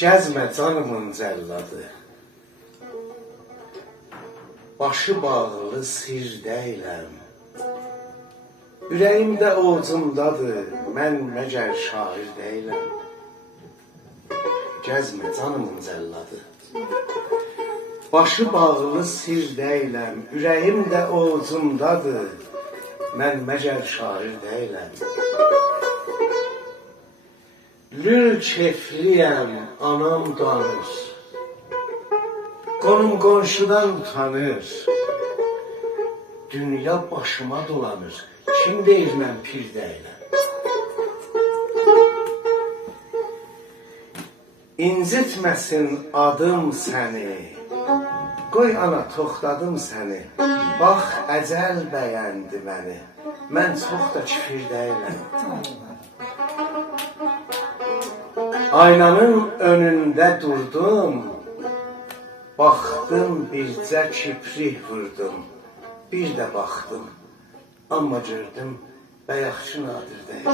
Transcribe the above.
Gəzmə canımın cəlladı. Başı bağlı sir deyiləm. Ürəyimdə ovcumdadır, mən məgər şair deyiləm. Gəzmə canımın cəlladı. Başı bağlı sir deyiləm. Ürəyimdə ovcumdadır, mən məgər şair deyiləm. Lül kefliyəm, anam danır. Qonum qonşudan utanır. Dünya başıma dolanır. Kim deyir mən pir deyiləm. İncitməsin adım səni. Qoy ana toxtadım səni. Bax əcəl bəyəndi məni. Mən çox da kifir deyiləm. Aynanın önündə durdum. Baxdım bircə kiprik vurdum. Bir də baxdım. Amma gördüm, bəyəxçi nadir deyil.